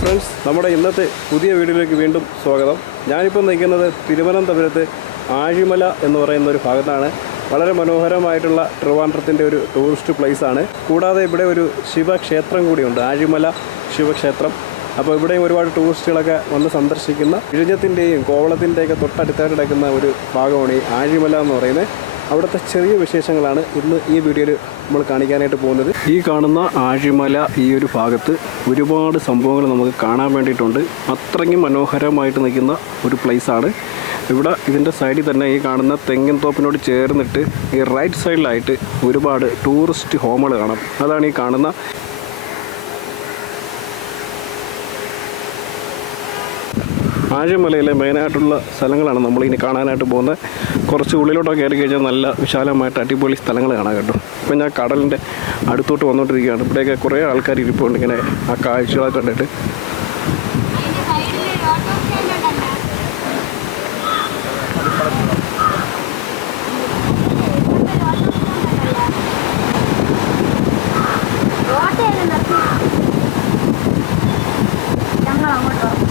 Friends നമ്മുടെ ഇന്നത്തെ പുതിയ വീഡിയോയിലേക്ക് വീണ്ടും സ്വാഗതം. ഞാനിപ്പോൾ നിൽക്കുന്നത് തിരുവനന്തപുരത്ത് ആഴിമല എന്ന് പറയുന്ന ഒരു ഭാഗത്താണ് വളരെ മനോഹരമായിട്ടുള്ള ട്രിവാൻഡ്രത്തിന്റെ ഒരു ടൂറിസ്റ്റ് പ്ലേസ് ആണ്. കൂടാതെ ഇവിടെ ഒരു ശിവക്ഷേത്രം കൂടിയുണ്ട്. ആഴിമല ശിവക്ഷേത്രം. അപ്പോൾ ഇവിടെയും ഒരുപാട് ടൂറിസ്റ്റുകളൊക്കെ വന്ന് സന്ദർശിക്കുന്ന ഇഴിഞ്ഞത്തിന്റെയും കോവളത്തിന്റെയൊക്കെ തൊട്ടടുത്തായിട്ട് കിടക്കുന്ന ഒരു ഭാഗമാണ് ഈ ആഴിമല എന്ന് പറയുന്നത്. അവിടുത്തെ ചെറിയ വിശേഷങ്ങളാണ് ഇന്ന് ഈ വീഡിയോയിൽ നമ്മൾ കാണിക്കാനായിട്ട് പോകുന്നത്. ഈ കാണുന്ന ആഴിമല ഈ ഒരു ഭാഗത്ത് ഒരുപാട് സംഭവങ്ങൾ നമുക്ക് കാണാൻ വേണ്ടിയിട്ടുണ്ട്. അത്രയ്ക്കും മനോഹരമായിട്ട് നിൽക്കുന്ന ഒരു പ്ലേസാണ് ഇവിടെ ഇതിന്റെ സൈഡിൽ തന്നെ ഈ കാണുന്ന തെങ്ങിൻ തോപ്പിനോട് ചേർന്നിട്ട് ഈ റൈറ്റ് സൈഡിലായിട്ട് ഒരുപാട് ടൂറിസ്റ്റ് ഹോമുകൾ കാണാം. അതാണ് ഈ കാണുന്ന ആഴമലയിലെ മെയിനായിട്ടുള്ള സ്ഥലങ്ങളാണ് നമ്മളിനി കാണാനായിട്ട് പോകുന്നത്. കുറച്ച് ഉള്ളിലോട്ടൊക്കെ കയറി കഴിഞ്ഞാൽ നല്ല വിശാലമായിട്ട് അടിപൊളി സ്ഥലങ്ങൾ കാണാൻ കേട്ടോ. ഇപ്പം ഞാൻ കടലിന്റെ അടുത്തോട്ട് വന്നുകൊണ്ടിരിക്കുകയാണ്. ഇവിടെയൊക്കെ കുറേ ആൾക്കാർ ഇരിപ്പുണ്ട് ഇങ്ങനെ ആ കാഴ്ചകളൊക്കെ കണ്ടിട്ട് അതിന്റെ സൈഡിൽ ഒരു ഓട്ടോ സ്റ്റാൻഡ് ഉണ്ടല്ലോ ഓട്ടോയിൽ നിർത്തി ഞങ്ങൾ അങ്ങോട്ട് പോകും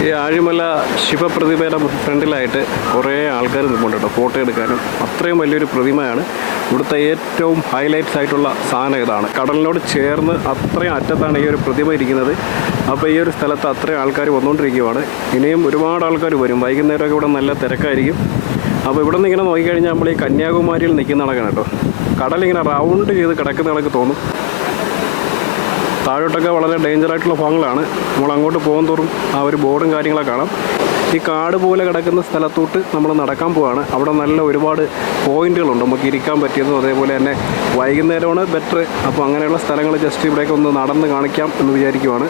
ഈ ആഴിമല ശിവപ്രതിമയുടെ ഫ്രണ്ടിലായിട്ട് കുറേ ആൾക്കാർ നിൽപ്പുണ്ട് കേട്ടോ ഫോട്ടോ എടുക്കാനും. അത്രയും വലിയൊരു പ്രതിമയാണ്. ഇവിടുത്തെ ഏറ്റവും ഹൈലൈറ്റ്സ് ആയിട്ടുള്ള സാധനം ഇതാണ്. കടലിനോട് ചേർന്ന് അത്രയും അറ്റത്താണ് ഈ ഒരു പ്രതിമ ഇരിക്കുന്നത്. അപ്പോൾ ഈ ഒരു സ്ഥലത്ത് അത്രയും ആൾക്കാർ വന്നുകൊണ്ടിരിക്കുകയാണ് ഇനിയും ഒരുപാട് ആൾക്കാർ വരും. വൈകുന്നേരമൊക്കെ ഇവിടെ നല്ല തിരക്കായിരിക്കും. അപ്പോൾ ഇവിടെ നിന്ന് ഇങ്ങനെ നോക്കിക്കഴിഞ്ഞാൽ നമ്മൾ ഈ കന്യാകുമാരിയിൽ നിൽക്കുന്ന കണക്കാണ് കേട്ടോ. കടലിങ്ങനെ റൗണ്ട് ചെയ്ത് കിടക്കുന്ന കണക്ക് തോന്നും. താഴോട്ടൊക്കെ വളരെ ഡേഞ്ചർ ആയിട്ടുള്ള ഭാഗങ്ങളാണ്. നമ്മൾ അങ്ങോട്ട് പോകും തോറും ആ ഒരു ബോർഡും കാര്യങ്ങളൊക്കെ കാണാം. ഈ കാട് പോലെ കിടക്കുന്ന സ്ഥലത്തോട്ട് നമ്മൾ നടക്കാൻ പോവാണ്. അവിടെ നല്ല ഒരുപാട് പോയിന്റുകളുണ്ട്. നമുക്ക് ഇരിക്കാൻ പറ്റിയതും അതേപോലെ തന്നെ വൈകുന്നേരമാണ് ബെറ്റർ അപ്പോൾ അങ്ങനെയുള്ള സ്ഥലങ്ങൾ ജസ്റ്റ് ഇവിടേക്ക് ഒന്ന് നടന്ന് കാണിക്കാം എന്ന് വിചാരിക്കുവാണ്.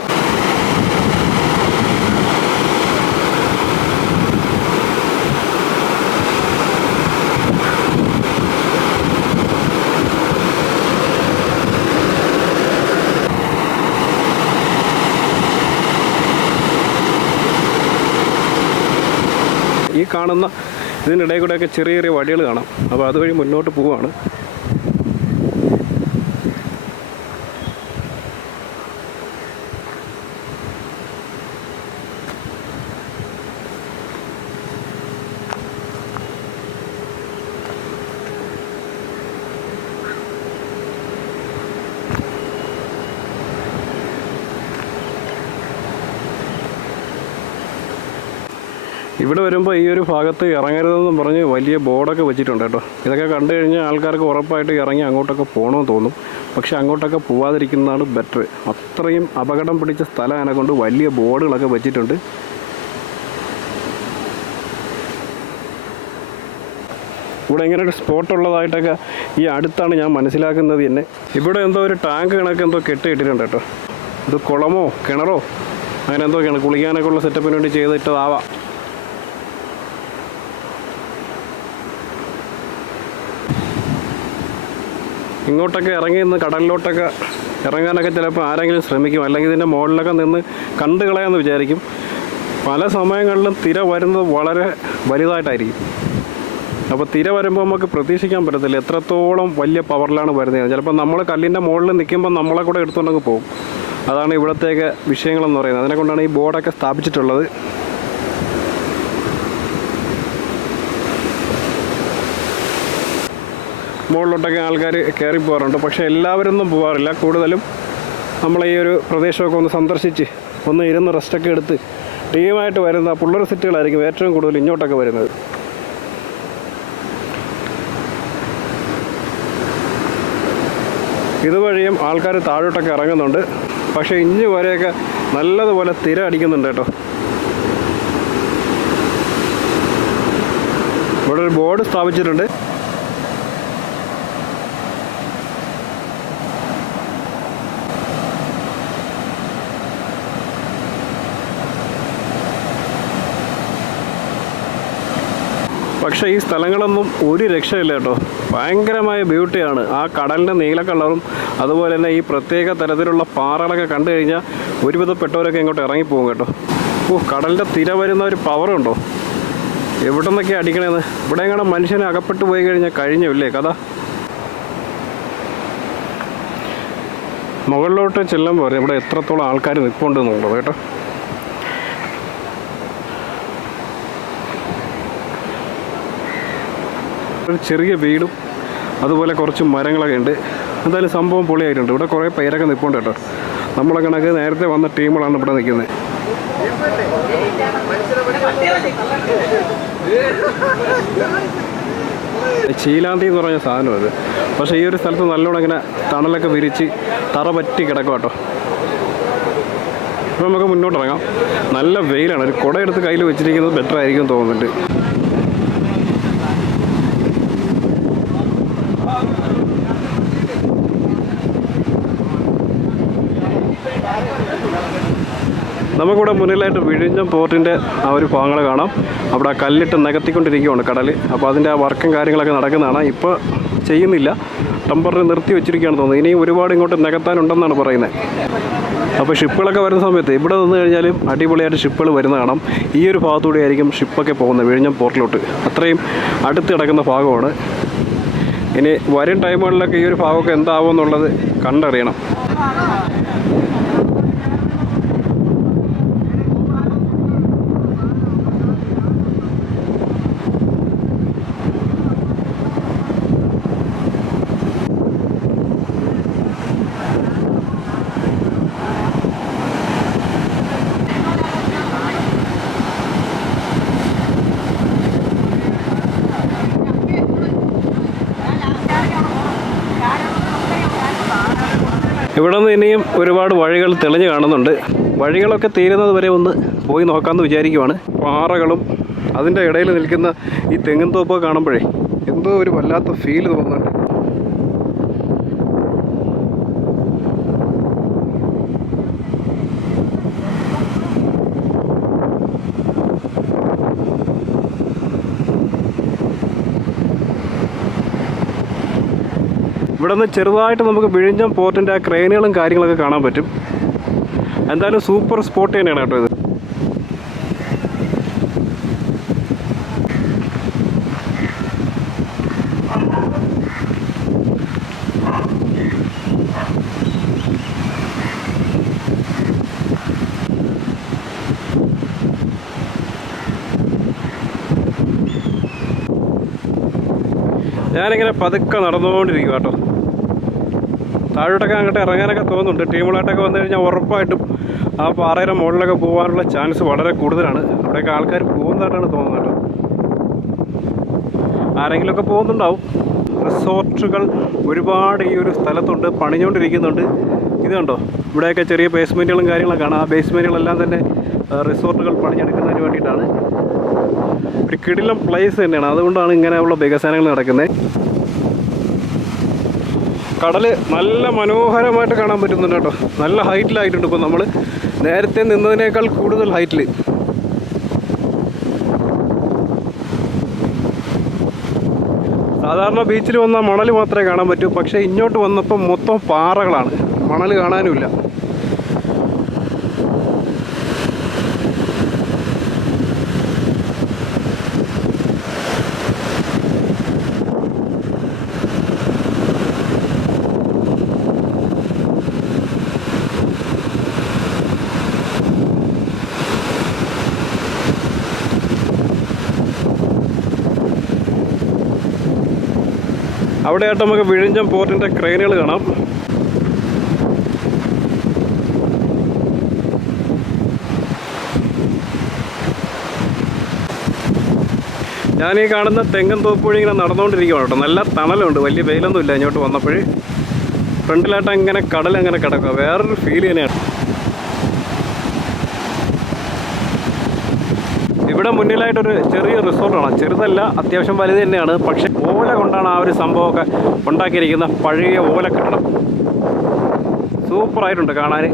കാണുന്ന ഇതിനിടയിൽ കൂടെയൊക്കെ ചെറിയ ചെറിയ വഴികൾ കാണാം. അപ്പോൾ അതുവഴി മുന്നോട്ട് പോവുകയാണ്. ഇവിടെ വരുമ്പോൾ ഈ ഒരു ഭാഗത്ത് ഇറങ്ങരുതെന്നും പറഞ്ഞ് വലിയ ബോർഡൊക്കെ വെച്ചിട്ടുണ്ട് കേട്ടോ. ഇതൊക്കെ കണ്ടു കഴിഞ്ഞാൽ ആൾക്കാർക്ക് ഉറപ്പായിട്ട് ഇറങ്ങി അങ്ങോട്ടൊക്കെ പോകണമെന്ന് തോന്നും. പക്ഷെ അങ്ങോട്ടൊക്കെ പോവാതിരിക്കുന്നതാണ് ബെറ്റർ അത്രയും അപകടം പിടിച്ച സ്ഥലം കൊണ്ട് വലിയ ബോർഡുകളൊക്കെ വെച്ചിട്ടുണ്ട്. ഇവിടെ ഇങ്ങനെ ഒരു സ്പോട്ട് ഉള്ളതായിട്ടൊക്കെ ഈ അടുത്താണ് ഞാൻ മനസ്സിലാക്കുന്നത് തന്നെ ഇവിടെ എന്തോ ഒരു ടാങ്ക് കണക്ക് എന്തോ കെട്ടിയിട്ടിട്ടുണ്ട് കേട്ടോ. ഇത് കുളമോ കിണറോ? അങ്ങനെ എന്തൊക്കെയാണ് കുളിക്കാനൊക്കെ ഉള്ള സെറ്റപ്പിന് വേണ്ടി ചെയ്തിട്ടതാവാം. ഇങ്ങോട്ടൊക്കെ ഇറങ്ങി നിന്ന് കടലിലോട്ടൊക്കെ ഇറങ്ങാനൊക്കെ ചിലപ്പോൾ ആരെങ്കിലും ശ്രമിക്കും. അല്ലെങ്കിൽ ഇതിന്റെ മുകളിലൊക്കെ നിന്ന് കണ്ടു കളയാമെന്ന് വിചാരിക്കും. പല സമയങ്ങളിലും തിര വരുന്നത് വളരെ വലുതായിട്ടായിരിക്കും. അപ്പോൾ തിര വരുമ്പോൾ നമുക്ക് പ്രതീക്ഷിക്കാൻ പറ്റത്തില്ല എത്രത്തോളം വലിയ പവറിലാണ് വരുന്നത്. ചിലപ്പോൾ നമ്മൾ കല്ലിന്റെ മുകളിൽ നിൽക്കുമ്പോൾ നമ്മളെ കൂടെ എടുത്തുകൊണ്ടങ്ങ് പോകും. അതാണ് ഇവിടത്തേക്ക് വിഷയങ്ങളെന്ന് പറയുന്നത്. അതിനെ കൊണ്ടാണ് ഈ ബോർഡൊക്കെ സ്ഥാപിച്ചിട്ടുള്ളത്. മുകളിലോട്ടൊക്കെ ആൾക്കാർ കയറി പോകാറുണ്ട് പക്ഷേ എല്ലാവരൊന്നും പോകാറില്ല. കൂടുതലും നമ്മൾ ഈ ഒരു പ്രദേശമൊക്കെ ഒന്ന് സന്ദർശിച്ച് ഒന്ന് ഇരുന്ന് റെസ്റ്റൊക്കെ എടുത്ത് ടീമായിട്ട് വരുന്ന പുള്ളർ സെറ്റുകളായിരിക്കും ഏറ്റവും കൂടുതൽ ഇങ്ങോട്ടൊക്കെ വരുന്നത്. ഇതുവഴിയും ആൾക്കാർ താഴോട്ടൊക്കെ ഇറങ്ങുന്നുണ്ട്. പക്ഷേ ഇഞ്ഞ് വരെയൊക്കെ നല്ലതുപോലെ തിര അടിക്കുന്നുണ്ട് കേട്ടോ. ഇവിടെ ഒരു ബോർഡ് സ്ഥാപിച്ചിട്ടുണ്ട്. പക്ഷേ ഈ സ്ഥലങ്ങളൊന്നും ഒരു രക്ഷയില്ല കേട്ടോ. ഭയങ്കരമായ ബ്യൂട്ടിയാണ് ആ കടലിന്റെ നീല കളറും അതുപോലെ തന്നെ ഈ പ്രത്യേക തരത്തിലുള്ള പാറകളൊക്കെ കണ്ടു കഴിഞ്ഞാൽ ഒരുവിധപ്പെട്ടവരൊക്കെ ഇങ്ങോട്ട് ഇറങ്ങിപ്പോകും കേട്ടോ. ഓ കടലിന്റെ തിര വരുന്ന ഒരു പവറുണ്ടോ എവിടെ നിന്നൊക്കെ അടിക്കണേന്ന്? ഇവിടെ എങ്ങനെ മനുഷ്യനെ അകപ്പെട്ടു പോയി കഴിഞ്ഞാൽ കഴിഞ്ഞു ഇല്ലേ കഥ? മുകളിലോട്ട് ചെല്ലുമ്പോൾ ഇവിടെ എത്രത്തോളം ആൾക്കാർ നിൽപ്പുണ്ടെന്നുള്ളത് കേട്ടോ. ഒരു ചെറിയ വീടും അതുപോലെ കുറച്ച് മരങ്ങളൊക്കെ ഉണ്ട്. എന്തായാലും സംഭവം പൊളിയായിട്ടുണ്ട്. ഇവിടെ കുറേ പേരൊക്കെ നിൽപ്പുണ്ട് കേട്ടോ. നമ്മളെ കണക്ക് നേരത്തെ വന്ന ടീമുകളാണ് ഇവിടെ നിൽക്കുന്നത്. ചീലാന്തി എന്ന് പറഞ്ഞ സാധനം അത്. പക്ഷേ ഈ ഒരു സ്ഥലത്ത് നല്ലോണം ഇങ്ങനെ തണലൊക്കെ വിരിച്ച് തറ പറ്റി കിടക്കും കേട്ടോ. അപ്പോൾ നമുക്ക് മുന്നോട്ടിറങ്ങാം നല്ല വെയിലാണ്. ഒരു കുട എടുത്ത് കയ്യിൽ വെച്ചിരിക്കുന്നത് ബെറ്റർ ആയിരിക്കും തോന്നുന്നുണ്ട്. നമുക്കിവിടെ മുന്നിലായിട്ട് വിഴിഞ്ഞം പോർട്ടിന്റെ ആ ഒരു ഭാഗങ്ങൾ കാണാം. അവിടെ കല്ലിട്ട് നികത്തിക്കൊണ്ടിരിക്കുകയാണ് കടൽ അപ്പോൾ അതിന്റെ ആ വർക്കും കാര്യങ്ങളൊക്കെ നടക്കുന്നതാണ്. ഇപ്പോൾ ചെയ്യുന്നില്ല. ടെമ്പറിന് നിർത്തി വെച്ചിരിക്കുകയാണ് തോന്നുന്നത് ഇനിയും ഒരുപാട് ഇങ്ങോട്ട് നികത്താനുണ്ടെന്നാണ് പറയുന്നത്. അപ്പോൾ ഷിപ്പുകളൊക്കെ വരുന്ന സമയത്ത് ഇവിടെ നിന്ന് കഴിഞ്ഞാലും അടിപൊളിയായിട്ട് ഷിപ്പുകൾ വരുന്ന കാണാം. ഈ ഒരു ഭാഗത്തൂടെ ആയിരിക്കും ഷിപ്പൊക്കെ പോകുന്നത് വിഴിഞ്ഞം പോർട്ടിലോട്ട്. അത്രയും അടുത്ത് കിടക്കുന്ന ഭാഗമാണ്. ഇനി വരും ടൈമുകളിലൊക്കെ ഈ ഒരു ഭാഗമൊക്കെ എന്താവും എന്നുള്ളത് കണ്ടറിയണം. ഇവിടെ നിന്ന് ഇനിയും ഒരുപാട് വഴികൾ തെളിഞ്ഞു കാണുന്നുണ്ട്. വഴികളൊക്കെ തീരുന്നത് വരെ ഒന്ന് പോയി നോക്കാമെന്ന് വിചാരിക്കുവാണ്. പാറകളും അതിന്റെ ഇടയിൽ നിൽക്കുന്ന ഈ തെങ്ങിൻ തോപ്പൊക്കെ കാണുമ്പോഴേ എന്തോ ഒരു വല്ലാത്ത ഫീൽ തോന്നുന്നുണ്ട്. ഇവിടെ നിന്ന് ചെറുതായിട്ട് നമുക്ക് വിഴിഞ്ഞം പോർട്ടിന്റെ ആ ക്രെയിനുകളും കാര്യങ്ങളൊക്കെ കാണാൻ പറ്റും. എന്തായാലും സൂപ്പർ സ്പോട്ട് തന്നെയാണ് കേട്ടോ ഇത്. ഞാനിങ്ങനെ പതുക്കെ നടന്നുകൊണ്ടിരിക്കും കേട്ടോ. താഴോട്ടൊക്കെ അങ്ങോട്ട് ഇറങ്ങാനൊക്കെ തോന്നുന്നുണ്ട്. ടീമുകളായിട്ടൊക്കെ വന്നു കഴിഞ്ഞാൽ ഉറപ്പായിട്ടും ആ പാറയുടെ മുകളിലൊക്കെ പോകാനുള്ള ചാൻസ് വളരെ കൂടുതലാണ്. അവിടെയൊക്കെ ആൾക്കാർ പോകുന്നതായിട്ടാണ് തോന്നുന്നത് കേട്ടോ. ആരെങ്കിലുമൊക്കെ പോകുന്നുണ്ടാവും. റിസോർട്ടുകൾ ഒരുപാട് ഈ ഒരു സ്ഥലത്തുണ്ട്. പണിഞ്ഞുകൊണ്ടിരിക്കുന്നുണ്ട്. ഇത് കണ്ടോ? ഇവിടെയൊക്കെ ചെറിയ ബേസ്മെന്റുകളും കാര്യങ്ങളൊക്കെ കാണാം. ആ ബേസ്മെന്റുകളെല്ലാം തന്നെ റിസോർട്ടുകൾ പണിഞ്ഞെടുക്കുന്നതിന് വേണ്ടിയിട്ടാണ്. ഒരു കിടിലം പ്ലേസ് തന്നെയാണ്. അതുകൊണ്ടാണ് ഇങ്ങനെയുള്ള വികസനങ്ങൾ നടക്കുന്നത്. കടൽ നല്ല മനോഹരമായിട്ട് കാണാൻ പറ്റുന്നുണ്ട് കേട്ടോ. നല്ല ഹൈറ്റിലായിട്ടുണ്ട് ഇപ്പോൾ നമ്മൾ നേരത്തെ നിന്നതിനേക്കാൾ കൂടുതൽ ഹൈറ്റിൽ സാധാരണ ബീച്ചിൽ വന്നാൽ മണൽ മാത്രമേ കാണാൻ പറ്റൂ. പക്ഷേ ഇങ്ങോട്ട് വന്നപ്പോൾ മൊത്തം പാറകളാണ്. മണൽ കാണാനുമില്ല. അവിടെയായിട്ട് നമുക്ക് വിഴിഞ്ഞം പോർട്ടിന്റെ ക്രെയിനുകൾ കാണാം. ഞാൻ ഈ കാണുന്ന തെങ്ങൻ തോപ്പുഴി ഇങ്ങനെ നടന്നുകൊണ്ടിരിക്കുകയാണ് കേട്ടോ. നല്ല തണലുണ്ട്. വലിയ വെയിലൊന്നും ഇല്ല ഇങ്ങോട്ട് വന്നപ്പോൾ ഫ്രണ്ടിലായിട്ട് അങ്ങനെ കടൽ അങ്ങനെ കിടക്കുക. വേറൊരു ഫീൽ തന്നെയാണ്. ഇവിടെ മുന്നിലായിട്ടൊരു ചെറിയ റിസോർട്ടാണ്. ചെറുതല്ല അത്യാവശ്യം വലുത് തന്നെയാണ്. പക്ഷെ ഓല കൊണ്ടാണ് ആ ഒരു സംഭവമൊക്കെ ഉണ്ടാക്കിയിരിക്കുന്ന പഴയ ഓല കെട്ടണം സൂപ്പറായിട്ടുണ്ട് കാണാൻ.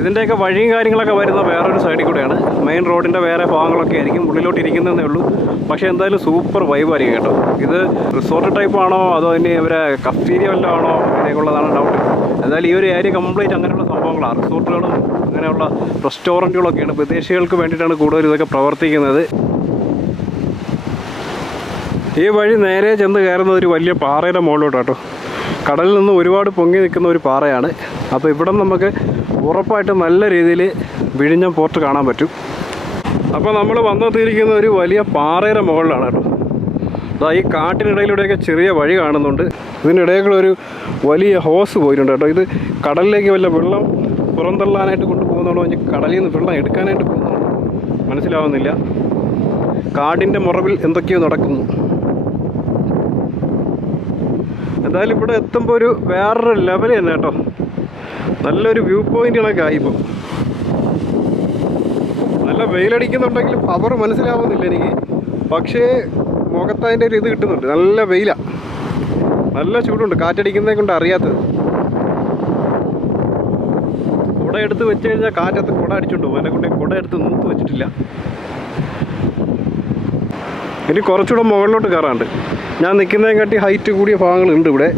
ഇതിന്റെയൊക്കെ വഴിയും കാര്യങ്ങളൊക്കെ വരുന്ന വേറൊരു സൈഡിൽ കൂടെയാണ്. മെയിൻ റോഡിന്റെ വേറെ ഭാഗങ്ങളൊക്കെ ആയിരിക്കും ഉള്ളിലോട്ട് ഇരിക്കുന്നതേ ഉള്ളൂ. പക്ഷേ എന്തായാലും സൂപ്പർ വൈബ് വൈബായിരിക്കും കേട്ടോ. ഇത് റിസോർട്ട് ടൈപ്പാണോ അതോ ഇനി ഇവരെ കഫ്റ്റീരിയ വല്ലതാണോ ആണോ? അങ്ങനെയൊക്കെയുള്ളതാണ് ഡൗട്ട് എന്തായാലും ഈ ഒരു ഏരിയ കംപ്ലീറ്റ് അങ്ങനെയുള്ള സംഭവങ്ങളാണ് റിസോർട്ടുകളും അങ്ങനെയുള്ള റെസ്റ്റോറന്റുകളൊക്കെയാണ്. വിദേശികൾക്ക് വേണ്ടിയിട്ടാണ് കൂടുതൽ ഇതൊക്കെ പ്രവർത്തിക്കുന്നത്. ഈ വഴി നേരെ ചെന്ന് കയറുന്നത് ഒരു വലിയ പാറയുടെ മുകളിലോട്ട് കേട്ടോ കടലിൽ നിന്ന് ഒരുപാട് പൊങ്ങി നിൽക്കുന്ന ഒരു പാറയാണ്. അപ്പോൾ ഇവിടെ നമുക്ക് ഉറപ്പായിട്ടും നല്ല രീതിയിൽ വിഴിഞ്ഞം പോർട്ട് കാണാൻ പറ്റും. അപ്പോൾ നമ്മൾ വന്നെത്തിയിരിക്കുന്ന ഒരു വലിയ പാറയുടെ മുകളിലാണ് കേട്ടോ അതാ ഈ കാട്ടിനിടയിലൂടെയൊക്കെ ചെറിയ വഴി കാണുന്നുണ്ട്. ഇതിനിടയിൽ കൂടെ ഒരു വലിയ ഹോസ് പോയിട്ടുണ്ട് കേട്ടോ. ഇത് കടലിലേക്ക് വല്ല വെള്ളം പുറന്തള്ളാനായിട്ട് കൊണ്ടുപോകുന്നുള്ളൂ ഇനി കടലിൽ നിന്ന് വെള്ളം എടുക്കാനായിട്ട് പോകുന്നുള്ളൂ മനസ്സിലാവുന്നില്ല. കാടിന്റെ മുറവിൽ എന്തൊക്കെയോ നടക്കുന്നു. എന്തായാലും ഇവിടെ എത്തുമ്പോൾ ഒരു വേറൊരു ലെവൽ തന്നെ കേട്ടോ. നല്ലൊരു വ്യൂ പോയിന്റുകളൊക്കെ ആയിപ്പോൾ നല്ല വെയിലടിക്കുന്നുണ്ടെങ്കിലും പവർ മനസ്സിലാവുന്നില്ല എനിക്ക്. പക്ഷേ മുഖത്ത് അതിന്റെ ഒരു ഇത് കിട്ടുന്നുണ്ട്. നല്ല വെയിലാണ് നല്ല ചൂടുണ്ട്. കാറ്റടിക്കുന്നതേ കൊണ്ട് അറിയാത്തത്. കുട എടുത്ത് വെച്ച് കഴിഞ്ഞാൽ കാറ്റത്ത് കുട അടിച്ചുണ്ട് പോകും. എന്നെ കൊണ്ട് കുട എടുത്ത് നൂത്ത് വെച്ചിട്ടില്ല. ഇനി കുറച്ചുകൂടെ മുകളിലോട്ട് കയറാണ്ട് ഞാൻ നിൽക്കുന്നതിനെ കാട്ടി ഹൈറ്റ് കൂടിയ ഭാഗങ്ങളുണ്ട് ഇവിടെ.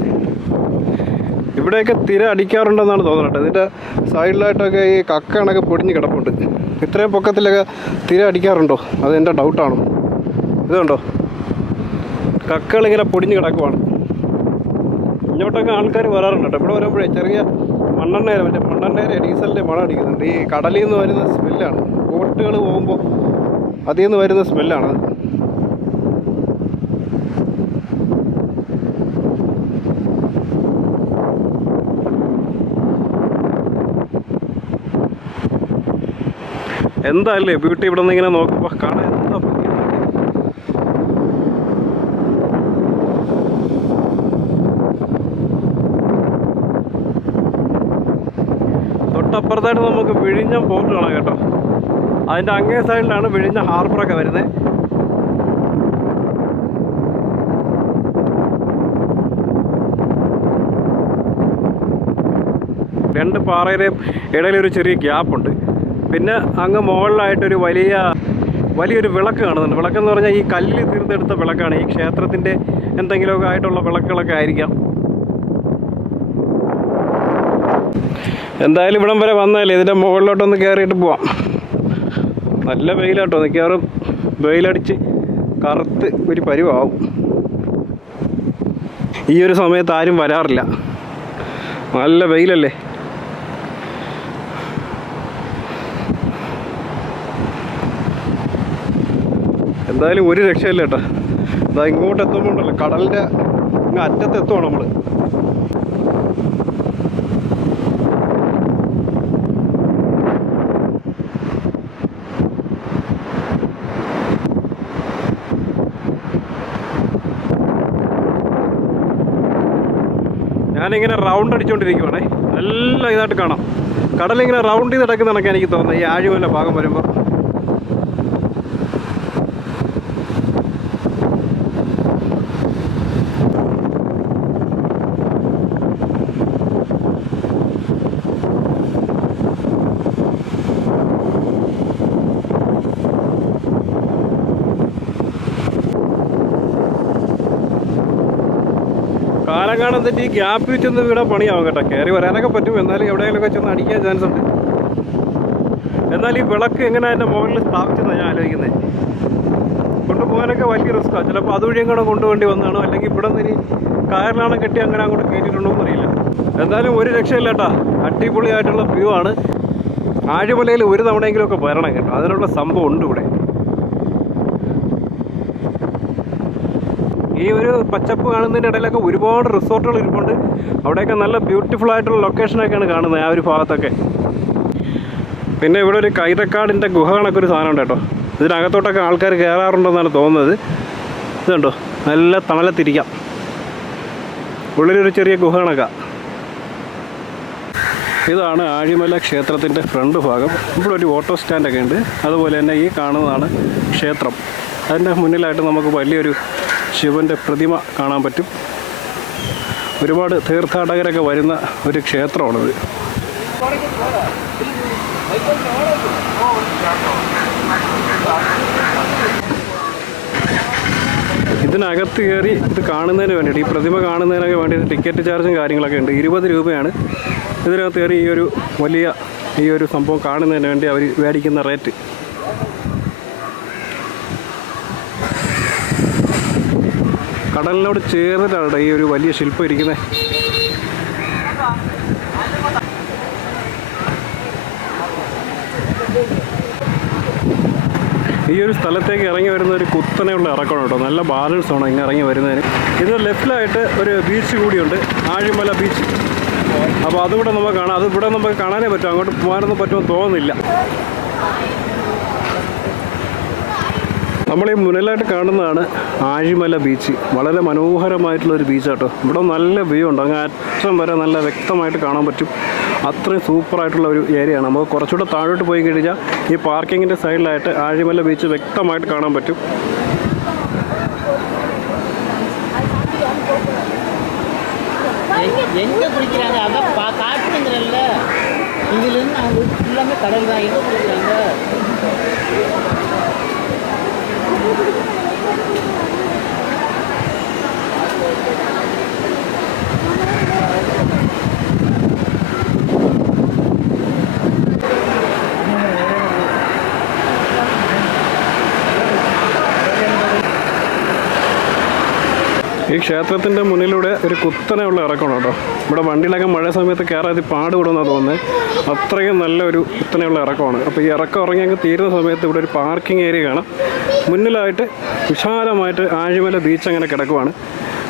ഇവിടെയൊക്കെ തിര അടിക്കാറുണ്ടെന്നാണ് തോന്നുന്നത് ഇതിന്റെ സൈഡിലായിട്ടൊക്കെ ഈ കക്കണൊക്കെ കണക്ക് പൊടിഞ്ഞ് കിടപ്പുണ്ട്. ഇത്രയും പൊക്കത്തിലൊക്കെ തിര അടിക്കാറുണ്ടോ? അത് എന്റെ ഡൗട്ടാണ് ഇതുണ്ടോ കക്കകളിങ്ങനെ പൊടിഞ്ഞ് കിടക്കുവാണ്. ഇങ്ങോട്ടൊക്കെ ആൾക്കാർ വരാറുണ്ട് കേട്ടോ. ഇവിടെ വരുമ്പോഴേ ചെറിയ മണ്ണെണ്ണ മറ്റേ മണ്ണെണ്ണയുടെ ഡീസലിന്റെ മണം അടിക്കുന്നുണ്ട്. ഈ കടലിൽ നിന്ന് വരുന്ന സ്മെല്ലാണ്. ബോട്ടുകൾ പോകുമ്പോൾ അതിൽ നിന്ന് വരുന്ന സ്മെല്ലാണ് എന്താ അല്ലേ ബ്യൂട്ടി ഇവിടെ നിന്ന് ഇങ്ങനെ നോക്കുമ്പോൾ കാണാൻ എന്താ ഭംഗി എന്നറിയോ? തൊട്ടപ്പുറത്തായിട്ട് നമുക്ക് വിഴിഞ്ഞം പോർട്ട് കാണാം കേട്ടോ. അതിന്റെ അങ്ങേ സൈഡിലാണ് വിഴിഞ്ഞ ഹാർബറൊക്കെ വരുന്നത് രണ്ട് പാറയുടെയും ഇടയിൽ ഒരു ചെറിയ ഗ്യാപ്പുണ്ട് പിന്നെ അങ്ങ് മുകളിലായിട്ടൊരു വലിയ വലിയൊരു വിളക്ക് കാണുന്നുണ്ട്. വിളക്കെന്ന് പറഞ്ഞാൽ ഈ കല്ലിൽ തീർത്തെടുത്ത വിളക്കാണ്. ഈ ക്ഷേത്രത്തിന്റെ എന്തെങ്കിലുമൊക്കെ ആയിട്ടുള്ള വിളക്കുകളൊക്കെ ആയിരിക്കാം. എന്തായാലും ഇവിടം വരെ വന്നാലേ ഇതിന്റെ മുകളിലോട്ടൊന്ന് കയറിയിട്ട് പോവാം. നല്ല വെയിലാട്ടോ മിക്കവാറും വെയിലടിച്ച് കറുത്ത് ഒരു പരുവാവും. ഈ ഒരു സമയത്ത് ആരും വരാറില്ല. നല്ല വെയിലല്ലേ? എന്തായാലും ഒരു രക്ഷയില്ല കേട്ടോ. ഇതാ ഇങ്ങോട്ട് എത്തുമ്പോണ്ടല്ലോ കടലിന്റെ അറ്റത്ത് എത്തുവാണ് നമ്മൾ ഞാനിങ്ങനെ റൗണ്ട് അടിച്ചുകൊണ്ടിരിക്കുവാണേ നല്ല ഇതായിട്ട് കാണാം. കടലിങ്ങനെ റൗണ്ട് ചെയ്ത് കിടക്കുന്ന കണക്കാണ് എനിക്ക് തോന്നുന്നത്. ഈ ആഴിമല ഭാഗം വരുമ്പോൾ കാണാൻ തെറ്റി ഈ ഗ്യാപ്പിൽ ചെന്ന് ഇവിടെ പണിയാവും കേട്ടോ. കയറി വരാനൊക്കെ പറ്റും. എന്നാലും എവിടെയെങ്കിലുമൊക്കെ ചെന്ന് അടിക്കാൻ ചാൻസ് ഉണ്ട്. എന്നാൽ ഈ വിളക്ക് എങ്ങനെ എന്റെ മുകളിൽ സ്ഥാപിച്ചെന്നാണ് ഞാൻ ആലോചിക്കുന്നത് കൊണ്ടുപോകാനൊക്കെ വലിയ റിസ്ക്കാണ് ചിലപ്പോൾ അതുവഴിയും കൂടെ കൊണ്ടുപോകേണ്ടി വന്നതാണോ? അല്ലെങ്കിൽ ഇവിടെ നിന്ന് ഇനി കയറിലാണ് കെട്ടി അങ്ങനെ അങ്ങോട്ട് കയറ്റിയിട്ടുണ്ടോ എന്നറിയില്ല എന്തായാലും ഒരു രക്ഷയില്ല കേട്ടോ. അടിപൊളിയായിട്ടുള്ള വ്യൂ ആണ്. ആഴിമലയിൽ ഒരു തവണയെങ്കിലുമൊക്കെ വരണം കേട്ടോ. അതിനുള്ള സംഭവം ഉണ്ട് ഇവിടെ. ഈ ഒരു പച്ചപ്പ് കാണുന്നതിന്റെ ഇടയിലൊക്കെ ഒരുപാട് റിസോർട്ടുകൾ ഇരിപ്പുണ്ട്. അവിടെയൊക്കെ നല്ല ബ്യൂട്ടിഫുൾ ആയിട്ടുള്ള ലൊക്കേഷനൊക്കെയാണ് കാണുന്നത് ആ ഒരു ഭാഗത്തൊക്കെ. പിന്നെ ഇവിടെ ഒരു കൈതക്കാടിന്റെ ഗുഹ കണക്കൊരു സാധനം ഉണ്ട് കേട്ടോ. ഇതിനകത്തോട്ടൊക്കെ ആൾക്കാർ കയറാറുണ്ടെന്നാണ് തോന്നുന്നത്. ഇതുണ്ടോ? നല്ല തണലത്തിരിക്കാം ഉള്ളിലൊരു ചെറിയ ഗുഹ കണക്കാണ് ഇതാണ് ആഴിമല ക്ഷേത്രത്തിന്റെ ഫ്രണ്ട് ഭാഗം. ഇവിടെ ഒരു ഓട്ടോ സ്റ്റാൻഡൊക്കെ ഉണ്ട്. അതുപോലെ തന്നെ ഈ കാണുന്നതാണ് ക്ഷേത്രം. അതിന്റെ മുന്നിലായിട്ട് നമുക്ക് വലിയൊരു ശിവന്റെ പ്രതിമ കാണാൻ പറ്റും. ഒരുപാട് തീർത്ഥാടകരൊക്കെ വരുന്ന ഒരു ക്ഷേത്രമാണിത്. ഇതിനകത്ത് കയറി ഇത് കാണുന്നതിന് വേണ്ടിയിട്ട് ഈ പ്രതിമ കാണുന്നതിനൊക്കെ വേണ്ടിയിട്ട് ടിക്കറ്റ് ചാർജും കാര്യങ്ങളൊക്കെ ഉണ്ട്. ഇരുപത് രൂപയാണ്. ഇതിനകത്ത് കയറി ഈ ഒരു വലിയ ഈ ഒരു സംഭവം കാണുന്നതിന് വേണ്ടി അവർ മേടിക്കുന്ന റേറ്റ്. കടലിനോട് ചേർന്നിട്ടാണ് ഈ ഒരു വലിയ ശില്പം ഇരിക്കുന്നത്. ഈ ഒരു സ്ഥലത്തേക്ക് ഇറങ്ങി വരുന്ന ഒരു കുത്തനെയുള്ള ഇറക്കണം കേട്ടോ. നല്ല ബാലൻസ് ആണ് ഇങ്ങനെ ഇറങ്ങി വരുന്നതിന്. ഇത് ലെഫ്റ്റിലായിട്ട് ഒരു ബീച്ച് കൂടിയുണ്ട് ആഴിമല ബീച്ച് അപ്പോൾ അതുകൂടെ നമുക്ക് കാണാം. അത് ഇവിടെ നമുക്ക് കാണാനേ പറ്റും. അങ്ങോട്ട് പോകാനൊന്നും പറ്റുമെന്ന് തോന്നുന്നില്ല. നമ്മൾ ഈ മുന്നിലായിട്ട് കാണുന്നതാണ് ആഴിമല ബീച്ച് വളരെ മനോഹരമായിട്ടുള്ള ഒരു ബീച്ച് കേട്ടോ ഇവിടെ നല്ല വ്യൂ ഉണ്ട് അങ്ങ് അറ്റം വരെ നല്ല വ്യക്തമായിട്ട് കാണാൻ പറ്റും അത്രയും സൂപ്പറായിട്ടുള്ള ഒരു ഏരിയയാണ് നമുക്ക് കുറച്ചുകൂടെ താഴോട്ട് പോയി കഴിഞ്ഞാൽ ഈ പാർക്കിങ്ങിൻ്റെ സൈഡിലായിട്ട് ആഴിമല ബീച്ച് വ്യക്തമായിട്ട് കാണാൻ പറ്റും எங்க- எங்க குடிக்கிறாங்க அதான் பா- காட்டுங்கிறல்ல இதுல இருந்து அவங்க எல்லாமே கடல் தான் எங்க குடிக்கிறாங்க ക്ഷേത്രത്തിന്റെ മുന്നിലൂടെ ഒരു കുത്തനെയുള്ള ഇറക്കണം കേട്ടോ. ഇവിടെ വണ്ടിയിലൊക്കെ മഴ സമയത്ത് കയറാതി പാട് വിടുമെന്നാണ് തോന്നുന്നത് അത്രയും നല്ലൊരു കുത്തനെയുള്ള ഇറക്കമാണ്. അപ്പോൾ ഈ ഇറക്കം ഇറങ്ങി തീരുന്ന സമയത്ത് ഇവിടെ ഒരു പാർക്കിംഗ് ഏരിയ കാണാം. മുന്നിലായിട്ട് വിശാലമായിട്ട് ആഴിമല ബീച്ച് അങ്ങനെ കിടക്കുവാണ്.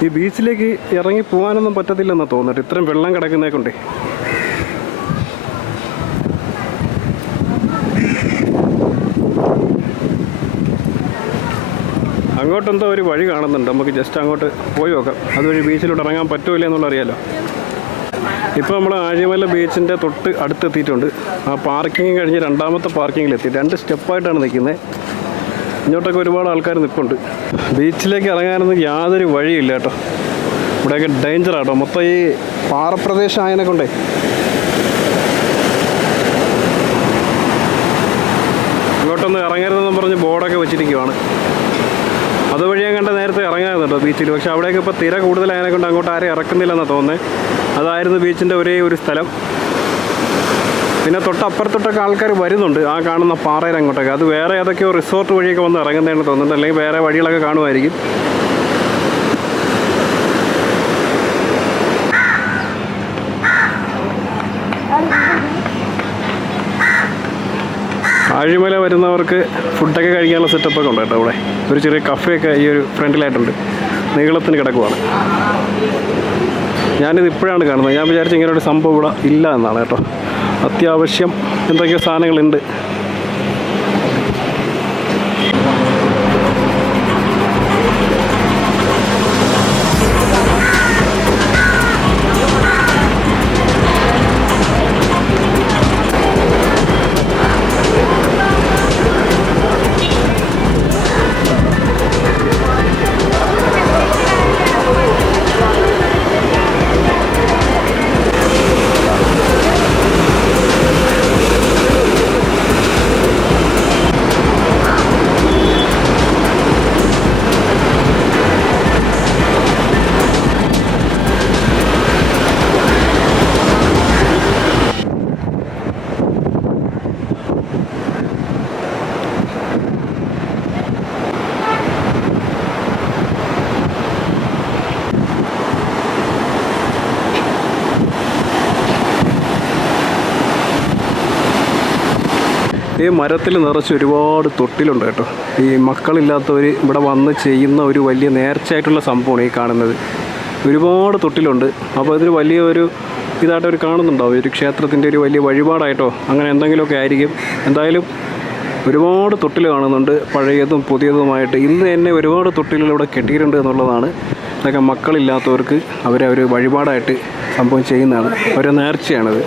ഈ ബീച്ചിലേക്ക് ഇറങ്ങി പോകാനൊന്നും പറ്റത്തില്ലെന്നാണ് തോന്നുന്നത്. ഇത്രയും വെള്ളം കിടക്കുന്നേ അങ്ങോട്ടെന്തോ ഒരു വഴി കാണുന്നുണ്ട്. നമുക്ക് ജസ്റ്റ് അങ്ങോട്ട് പോയി നോക്കാം. അതുവഴി ബീച്ചിലോട്ട് ഇറങ്ങാൻ പറ്റുമില്ല എന്നുള്ള അറിയാലോ ഇപ്പോൾ നമ്മൾ ആഴിമല ബീച്ചിന്റെ തൊട്ട് അടുത്തെത്തിയിട്ടുണ്ട്. ആ പാർക്കിംഗ് കഴിഞ്ഞ് രണ്ടാമത്തെ പാർക്കിങ്ങിലെത്തി രണ്ട് സ്റ്റെപ്പായിട്ടാണ് നിൽക്കുന്നത് ഇങ്ങോട്ടൊക്കെ ഒരുപാട് ആൾക്കാർ നിൽപ്പുണ്ട്. ബീച്ചിലേക്ക് ഇറങ്ങാനൊന്നും യാതൊരു വഴിയില്ല കേട്ടോ. ഇവിടെയൊക്കെ ഡേഞ്ചർ ആട്ടോ. മൊത്തം ഈ പാറപ്രദേശം ആയതിനെ കൊണ്ടേ. ഇങ്ങോട്ടൊന്നും ഇറങ്ങരുതെന്നും പറഞ്ഞ് ബോർഡൊക്കെ വെച്ചിരിക്കുവാണ്. അതുവഴി ഞാൻ കണ്ട നേരത്തെ ഇറങ്ങാറുണ്ട് ബീച്ചിൽ. പക്ഷെ അവിടെയൊക്കെ ഇപ്പോൾ തിര കൂടുതലായതിനെ കൊണ്ട് അങ്ങോട്ട് ആരും ഇറക്കുന്നില്ലെന്നാണ് തോന്നുന്നത് അതായിരുന്നു ബീച്ചിന്റെ ഒരേ ഒരു സ്ഥലം. പിന്നെ തൊട്ടപ്പുറത്തൊട്ടൊക്കെ ആൾക്കാർ വരുന്നുണ്ട്. ആ കാണുന്ന പാറയിൽ അങ്ങോട്ടൊക്കെ അത് വേറെ ഏതൊക്കെയോ റിസോർട്ട് വഴിയൊക്കെ വന്ന് ഇറങ്ങുന്നതെന്ന് തോന്നുന്നുണ്ട്. അല്ലെങ്കിൽ വേറെ വഴികളൊക്കെ കാണുമായിരിക്കും. ആഴിമല വരുന്നവർക്ക് ഫുഡൊക്കെ കഴിക്കാനുള്ള സെറ്റപ്പൊക്കെ ഉണ്ട് കേട്ടോ ഇവിടെ? ഒരു ചെറിയ കഫേയൊക്കെ ഈ ഒരു ഫ്രണ്ടിലായിട്ടുണ്ട് നീളത്തിന് കിടക്കുവാണ്. ഞാനിത് ഇപ്പോഴാണ് കാണുന്നത്. ഞാൻ വിചാരിച്ചു ഇങ്ങനെ ഒരു സംഭവം ഇവിടെ ഇല്ല എന്നാണ് കേട്ടോ. അത്യാവശ്യം എന്തൊക്കെയോ സാധനങ്ങളുണ്ട്. ഈ മരത്തിൽ നിറച്ച് ഒരുപാട് തൊട്ടിലുണ്ട് കേട്ടോ. ഈ മക്കളില്ലാത്തവർ ഇവിടെ വന്ന് ചെയ്യുന്ന ഒരു വലിയ നേർച്ചയായിട്ടുള്ള സംഭവമാണ് ഈ കാണുന്നത്. ഒരുപാട് തൊട്ടിലുണ്ട്. അപ്പോൾ ഇതൊരു വലിയ ഒരു ഇതായിട്ട് അവർ കാണുന്നുണ്ടാവും. ഒരു ക്ഷേത്രത്തിന്റെ ഒരു വലിയ വഴിപാടായിട്ടോ അങ്ങനെ എന്തെങ്കിലുമൊക്കെ ആയിരിക്കും. എന്തായാലും ഒരുപാട് തൊട്ടിൽ കാണുന്നുണ്ട്. പഴയതും പുതിയതുമായിട്ട്. ഇന്ന് തന്നെ ഒരുപാട് തൊട്ടിലുകൾ ഇവിടെ കെട്ടിയിട്ടുണ്ട് എന്നുള്ളതാണ്. ഇതൊക്കെ മക്കളില്ലാത്തവർക്ക് അവരെ ഒരു വഴിപാടായിട്ട് സംഭവം ചെയ്യുന്നതാണ്. ഒരു നേർച്ചയാണത്.